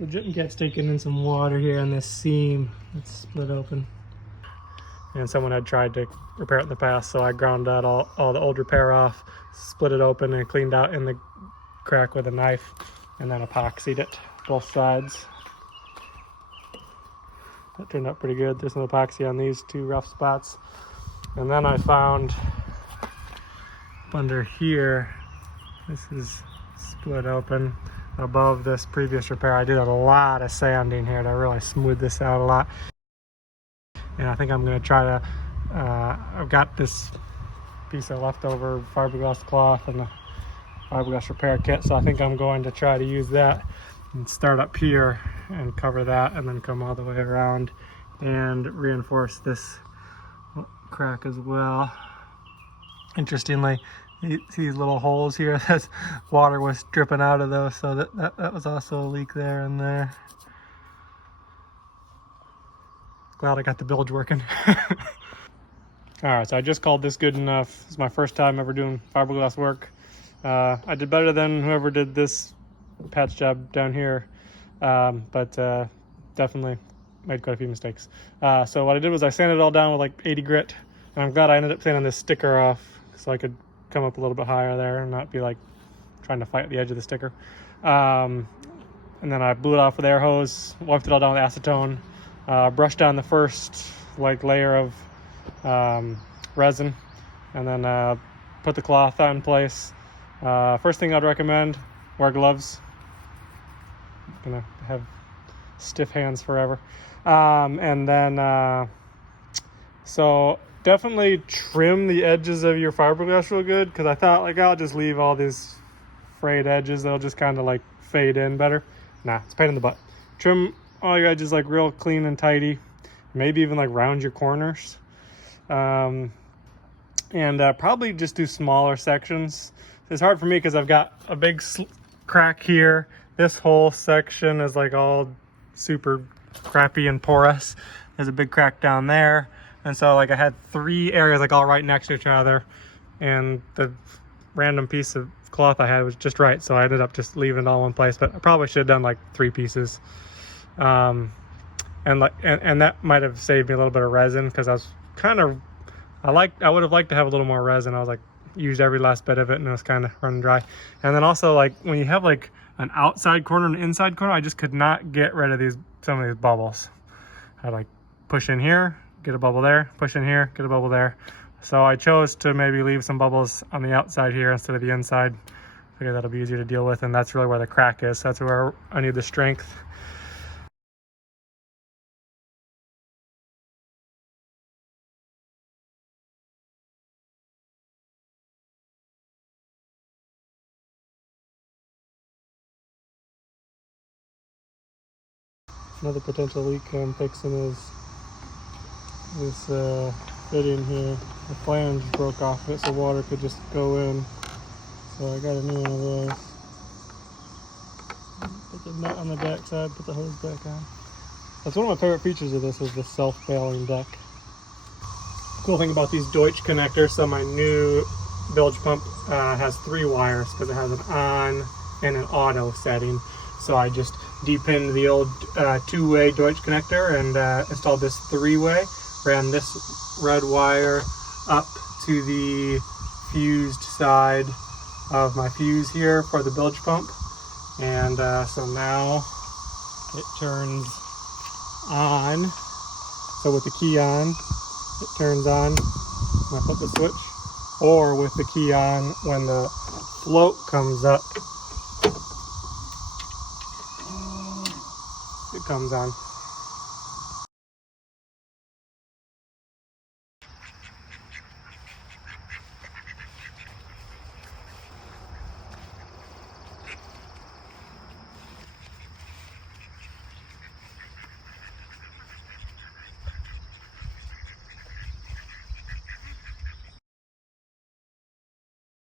Legit gas taking in some water here on this seam. It's split open. And someone had tried to repair it in the past, so I ground out all the old repair off, split it open and cleaned out in the crack with a knife, and then epoxied it both sides. That turned out pretty good. There's some epoxy on these two rough spots. And then I found under here, this is split open above this previous repair. I did a lot of sanding here to really smooth this out a lot. And I think I'm going to try to, I've got this piece of leftover fiberglass cloth and the fiberglass repair kit, so I think I'm going to try to use that and start up here and cover that and then come all the way around and reinforce this crack as well. Interestingly, you see these little holes here, that water was dripping out of those, so that was also a leak there and there. Glad I got the bilge working. Alright, so I just called this good enough. It's my first time ever doing fiberglass work. I did better than whoever did this patch job down here, but definitely made quite a few mistakes. So what I did was I sanded it all down with like 80 grit, and I'm glad I ended up sanding this sticker off so I could come up a little bit higher there and not be like trying to fight the edge of the sticker. And then I blew it off with air hose, wiped it all down with acetone, brushed down the first like layer of resin, and then put the cloth in place. First thing I'd recommend, wear gloves. I'm gonna have stiff hands forever. And then so definitely trim the edges of your fiberglass real good, because I thought like I'll just leave all these frayed edges, they'll just kind of like fade in better. Nah, it's a pain in the butt. Trim all your edges like real clean and tidy, maybe even like round your corners, and probably just do smaller sections. It's hard for me because I've got a big crack here. This whole section is like all super crappy and porous. There's a big crack down there, and so like I had 3 areas like all right next to each other, and the random piece of cloth I had was just right, so I ended up just leaving it all in place. But I probably should have done like 3 pieces, and that might have saved me a little bit of resin, because I was kind of I would have liked to have a little more resin. I was like used every last bit of it, and it was kind of running dry. And then also like when you have like an outside corner and an inside corner, I just could not get rid of some of these bubbles. I like push in here, get a bubble there, push in here, get a bubble there. So I chose to maybe leave some bubbles on the outside here instead of the inside. I figure that'll be easier to deal with, and that's really where the crack is. That's where I need the strength. Another potential leak I'm fixing is this fitting here. The flange broke off it, so water could just go in. So I got a new one of those. Put the nut on the back side, put the hose back on. That's one of my favorite features of this, is the self-bailing deck. Cool thing about these Deutsch connectors, so my new bilge pump has 3 wires because it has an on and an auto setting. So I just depinned the old 2-way Deutsch connector and installed this 3-way. Ran this red wire up to the fused side of my fuse here for the bilge pump. And so now it turns on. So with the key on, it turns on when I flip the switch. Or with the key on, when the float comes up, it comes on.